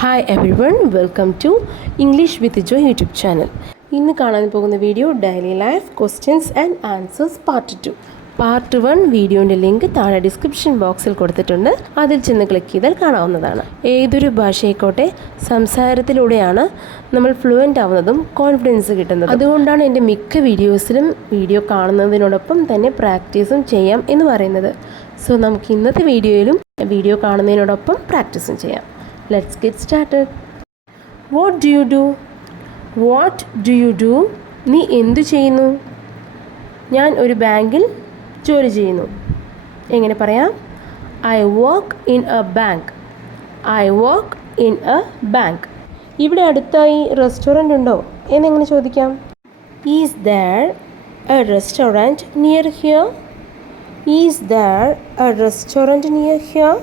Hi everyone, welcome to English with Jo YouTube channel. ഇന്ന് കാണാൻ പോകുന്ന video daily life questions and answers part 2. Part 1 വീഡിയോൻ്റെ link താഴെ description ബോക്സിൽ കൊടുത്തിട്ടുണ്ട്. അതിൽ ചെന്ന് ക്ലിക്ക് ചെയ്താൽ കാണാവുന്നതാണ്. ഏതൊരു ഭാഷയായിക്കോട്ടെ സംസാരത്തിലൂടെയാണ് നമ്മൾ ഫ്ലുവൻ്റ് ആവുന്നതും കോൺഫിഡൻസ് കിട്ടുന്നത്. അതുകൊണ്ടാണ് എൻ്റെ മിക്ക വീഡിയോസിലും വീഡിയോ കാണുന്നതിനോടൊപ്പം തന്നെ പ്രാക്ടീസും ചെയ്യാം എന്ന് പറയുന്നത്. സോ നമുക്ക് ഇന്നത്തെ വീഡിയോയിലും വീഡിയോ കാണുന്നതിനോടൊപ്പം പ്രാക്ടീസും ചെയ്യാം. Let's get started. What do you do? What do you do? നീ എന്തു ചെയ്യുന്നു? ഞാൻ ഒരു ബാങ്കിൽ ജോലി ചെയ്യുന്നു. എങ്ങനെ പറയാം? I work in a bank. I work in a bank. ഇവിടെ അടുത്തായി റെസ്റ്റോറൻ്റ് ഉണ്ടോ എന്നെങ്ങനെ ചോദിക്കാം? Is there a restaurant near here? Is there a restaurant near here?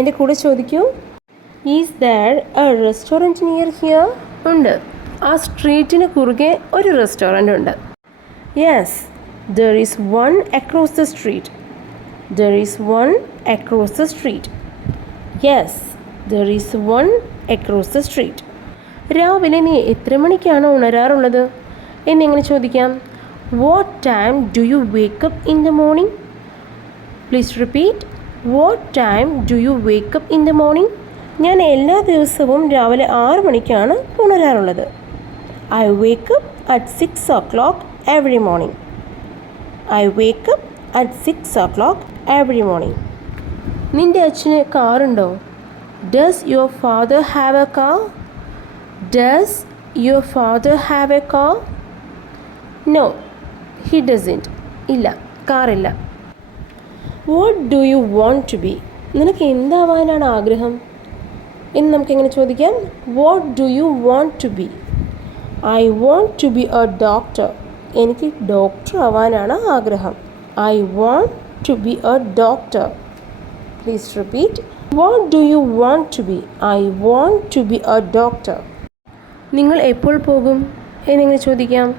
എൻ്റെ കൂടെ ചോദിക്കൂ. Is there a restaurant near here? ഉണ്ട്. ആ സ്ട്രീറ്റിന് കുറുകെ ഒരു റെസ്റ്റോറൻ്റ് ഉണ്ട്. Yes, there is one across the street. There is one across the street. Yes, there is one across the street. രാവിലെ നീ എത്ര മണിക്കാണ് ഉണരാറുള്ളത് എന്നെങ്ങനെ ചോദിക്കാം? What time do you wake up in the morning? Please repeat. What time do you wake up in the morning? ഞാൻ എല്ലാ ദിവസവും രാവിലെ 6 മണിക്കാണ് ഉണരാറുള്ളത്. I wake up at 6 o'clock every morning. I wake up at 6 o'clock every morning. നിൻ്റെ അച്ഛന് കാറുണ്ടോ? Does your father have a car? Does your father have a car? No, he doesn't. ഇല്ല, കാറില്ല. What do you want to be? നിനക്ക് എന്താവാനാണ് ആഗ്രഹം എന്ന് നമുക്കെങ്ങനെ ചോദിക്കാം? What do you want to be? I want to be a doctor. എനിക്ക് doctor ആവാനാണ് ആഗ്രഹം. I want to be a doctor. Please repeat. What do you want to be? I want to be a doctor. നിങ്ങൾ എപ്പോൾ പോകും എന്നിങ്ങനെ ചോദിക്കാം?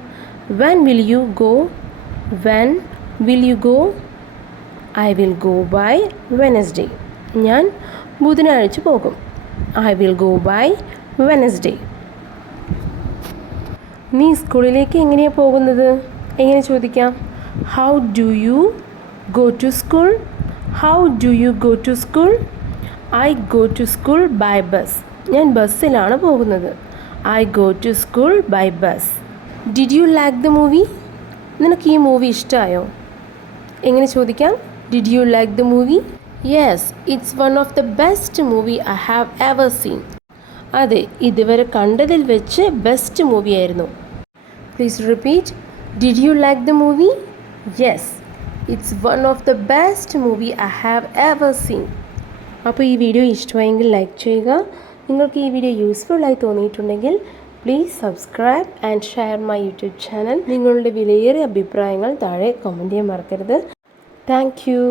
When will you go? When will you go? I will go by Wednesday. ഞാൻ ബുധനാഴ്ച പോകും. I will go by Wednesday. നീ സ്കൂളിലേക്ക് എങ്ങനെയാണ് പോകുന്നത് എങ്ങനെ ചോദിക്കാം? How do you go to school? How do you go to school? I go to school by bus. ഞാൻ ബസ്സിലാണ് പോകുന്നത്. I go to school by bus. Did you like the movie? നിനക്ക് ഈ മൂവി ഇഷ്ടമായോ എങ്ങനെ ചോദിക്കാം? Did you like the movie? Yes, it's one of the best movie I have ever seen. അതെ, ഇതുവരെ കണ്ടതിൽ വെച്ച് ബെസ്റ്റ് മൂവി ആയിരുന്നു. Please repeat. Did you like the movie? Yes, it's one of the best movie I have ever seen. അപ്പോൾ ഈ video ഇഷ്ടമായെങ്കിൽ like ചെയ്യുക. നിങ്ങൾക്ക് ഈ വീഡിയോ യൂസ്ഫുള്ളായി തോന്നിയിട്ടുണ്ടെങ്കിൽ please subscribe and share my YouTube channel. നിങ്ങളുടെ വിലയേറിയ അഭിപ്രായങ്ങൾ താഴെ കമൻറ്റ് ചെയ്യാൻ മറക്കരുത്. Thank U.